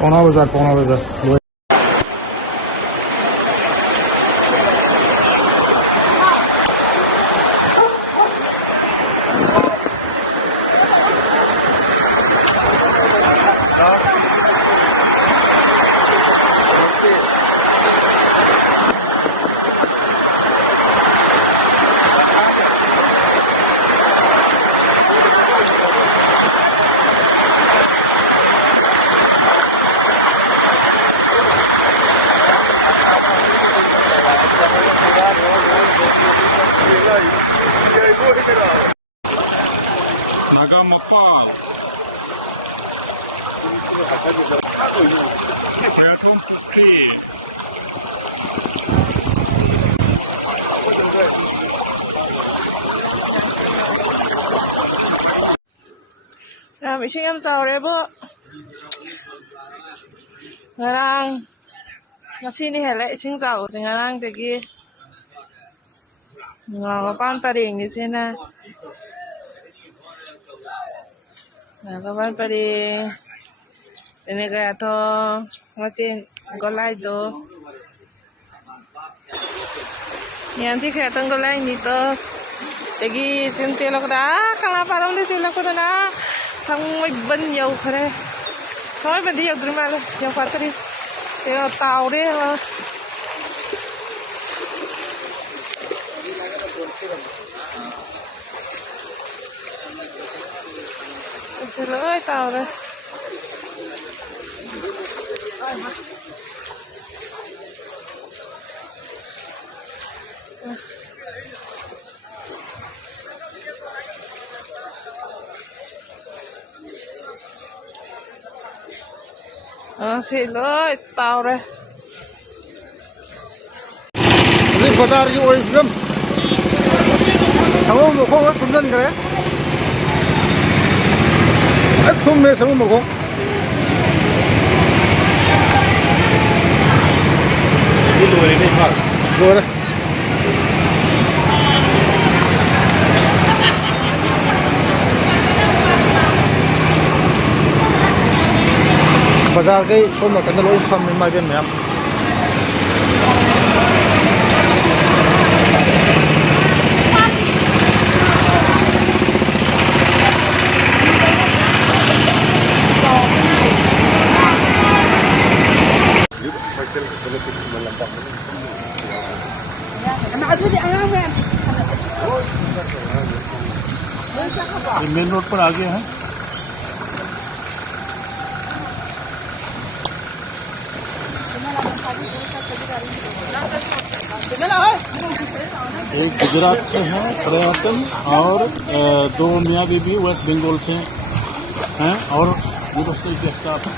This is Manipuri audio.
पौना बाजार Agak apa? Ising em chào đấy bố. Ngarang ngasini hele ising chào chứ ngarang tegi. Ngapain paring di sini? Ngapain paring? Sini kayak tuh ngacin golai tuh. Yang sih kayak tuh golai ini tuh. Tegi sini celok dah. Kalau parang di celok tuh na. Thằng mình bận nhiều khare thôi mình đi học từ mà nhiều phát đi thì tàu đi mà thì lỡ tàu đây xin lỗi tàu đây ini bazaar की ओर एकदम समूह मुखों में कुंदन करे तुम में समूह मुखों ये लोरे में भाग लोरे बाजार के सोम नकन लोई फम में मार्केट में हम मेन रोड पर आ गए हैं एक गुजरात से हैं पर्यटन और दो मियाँ बीबी वेस्ट बंगाल से हैं और यूनिवर्सिटी के स्टाफ हैं